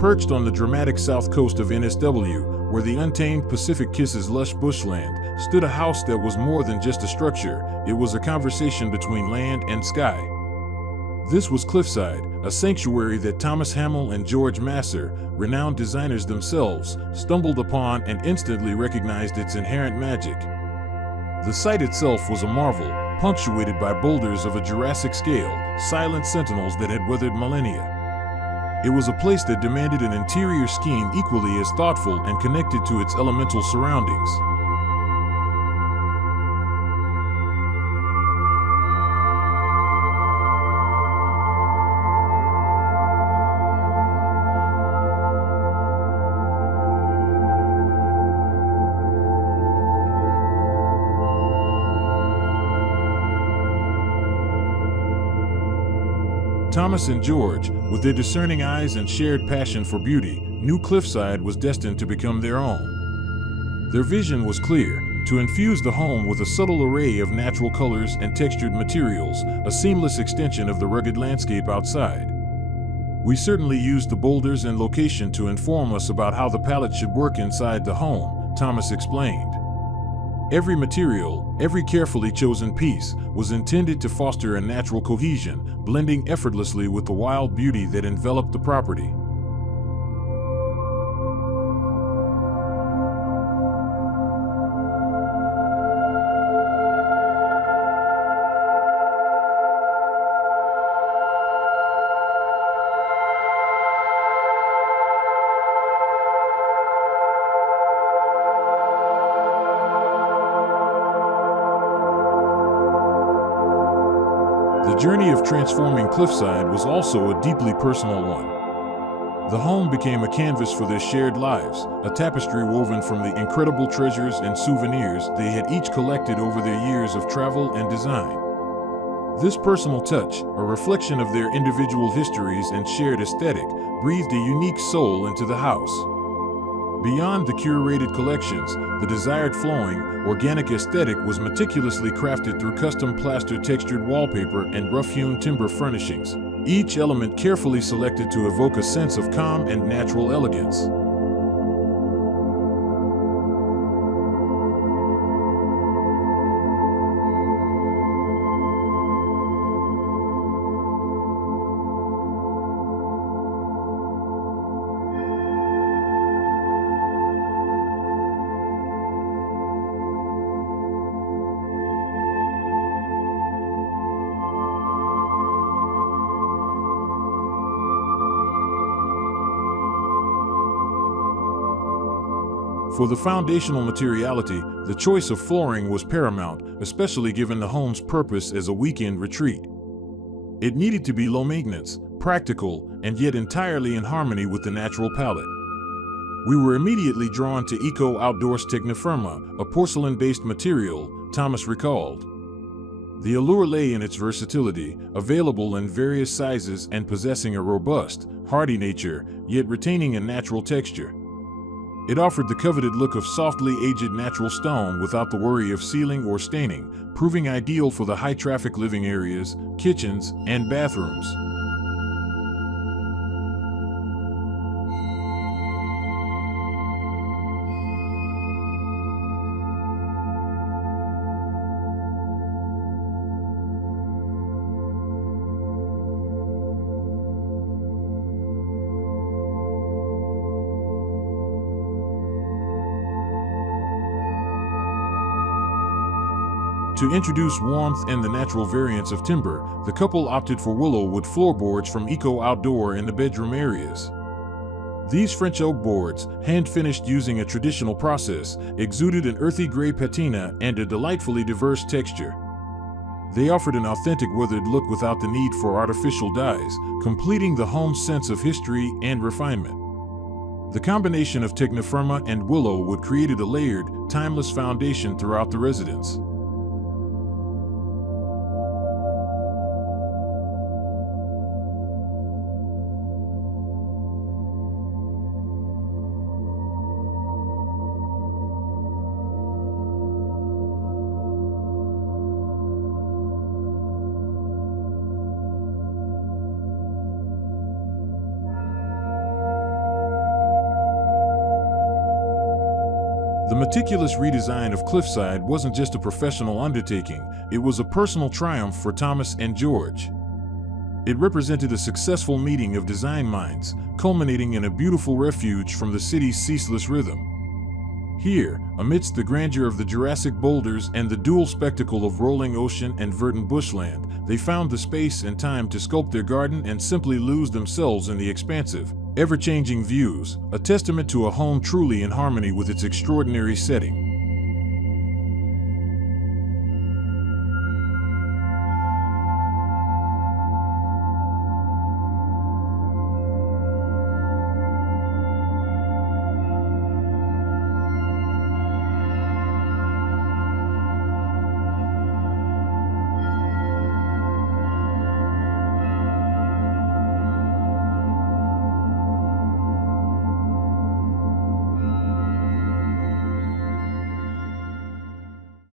Perched on the dramatic south coast of NSW, where the untamed Pacific kisses lush bushland, stood a house that was more than just a structure. It was a conversation between land and sky. This was Cliffside, a sanctuary that Thomas Hamel and George Massar, renowned designers themselves, stumbled upon and instantly recognized its inherent magic. The site itself was a marvel, punctuated by boulders of a Jurassic scale, silent sentinels that had weathered millennia. It was a place that demanded an interior scheme equally as thoughtful and connected to its elemental surroundings. Thomas and George, with their discerning eyes and shared passion for beauty, knew Cliffside was destined to become their own. Their vision was clear: to infuse the home with a subtle array of natural colors and textured materials, a seamless extension of the rugged landscape outside. We certainly used the boulders and location to inform us about how the palette should work inside the home, Thomas explained. Every material, every carefully chosen piece, was intended to foster a natural cohesion, blending effortlessly with the wild beauty that enveloped the property. The journey of transforming Cliffside was also a deeply personal one. The home became a canvas for their shared lives, a tapestry woven from the incredible treasures and souvenirs they had each collected over their years of travel and design. This personal touch, a reflection of their individual histories and shared aesthetic, breathed a unique soul into the house. Beyond the curated collections, the desired flowing, organic aesthetic was meticulously crafted through custom plaster textured wallpaper and rough-hewn timber furnishings, each element carefully selected to evoke a sense of calm and natural elegance. For the foundational materiality, the choice of flooring was paramount, especially given the home's purpose as a weekend retreat. It needed to be low maintenance, practical, and yet entirely in harmony with the natural palette. We were immediately drawn to Eco Outdoors Techniferma, a porcelain-based material, Thomas recalled. The allure lay in its versatility, available in various sizes and possessing a robust, hardy nature, yet retaining a natural texture. It offered the coveted look of softly aged natural stone without the worry of sealing or staining, proving ideal for the high-traffic living areas, kitchens, and bathrooms. To introduce warmth and the natural variants of timber, the couple opted for willow wood floorboards from Eco Outdoor in the bedroom areas. These French oak boards, hand-finished using a traditional process, exuded an earthy gray patina and a delightfully diverse texture. They offered an authentic weathered look without the need for artificial dyes, completing the home's sense of history and refinement. The combination of Techniferma and willow wood created a layered, timeless foundation throughout the residence. The meticulous redesign of Cliffside wasn't just a professional undertaking, it was a personal triumph for Thomas and George. It represented a successful meeting of design minds, culminating in a beautiful refuge from the city's ceaseless rhythm. Here, amidst the grandeur of the Jurassic boulders and the dual spectacle of rolling ocean and verdant bushland, they found the space and time to sculpt their garden and simply lose themselves in the expansive, ever-changing views, a testament to a home truly in harmony with its extraordinary setting.